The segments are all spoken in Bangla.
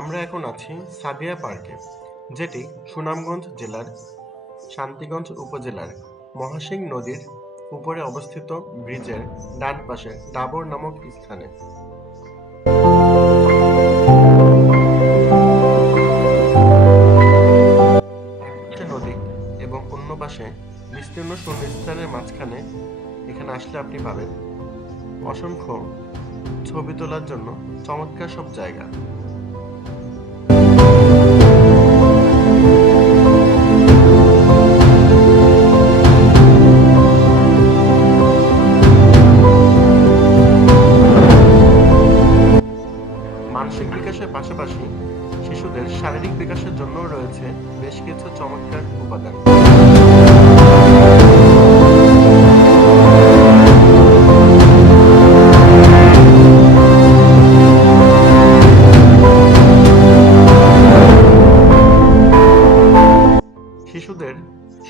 আমরা এখন আছি সাদিয়া পার্কে, যেটি সুনামগঞ্জ জেলার শান্তিগঞ্জ উপজেলার মহাসিং নদীর উপরে অবস্থিত ব্রিজের ডান পাশে ডাবর নামক স্থানে। এক পাশে নদী এবং অন্য পাশে বিস্তীর্ণ শূন্যস্থানের মাঝখানে এখানে আসলে আপনি পাবেন অসংখ্য ছবি তোলার জন্য চমৎকার সব জায়গা। মানসিক বিকাশের পাশাপাশি শিশুদের শারীরিক বিকাশের জন্য রয়েছে বেশ কিছু চমৎকার উপাদান। শিশুদের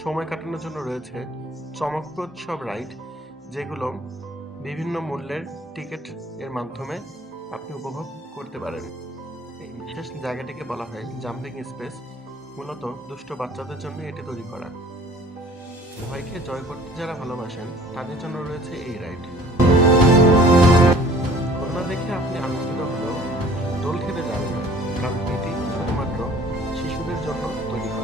সময় কাটানোর জন্য রয়েছে চমকপ্রদ সব রাইড, যেগুলো বিভিন্ন মূল্যের টিকিট এর মাধ্যমে আপনি উপভোগ করতে পারেন। এই বিশেষ জায়গাটিকে বলা হয় জাম্পিং স্পেস। মূলত দুষ্ট বাচ্চাদের জন্য এটি তৈরি করা। ভয়কে জয় করতে যারা ভালোবাসেন তাদের জন্য রয়েছে এই রাইড। খুলনা দেখে আপনি আনন্দিত হলেও দোল খেতে যাবেন না, কারণ এটি শুধুমাত্র শিশুদের জন্য তৈরি করা।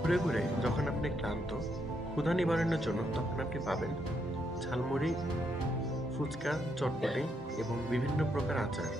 ঘুরে ঘুরে যখন আপনি ক্লান্ত, ক্ষুধা নিবারণের জন্য তখন আপনি পাবেন ঝালমুড়ি, ফুচকা, চটপটি এবং বিভিন্ন প্রকার আচার।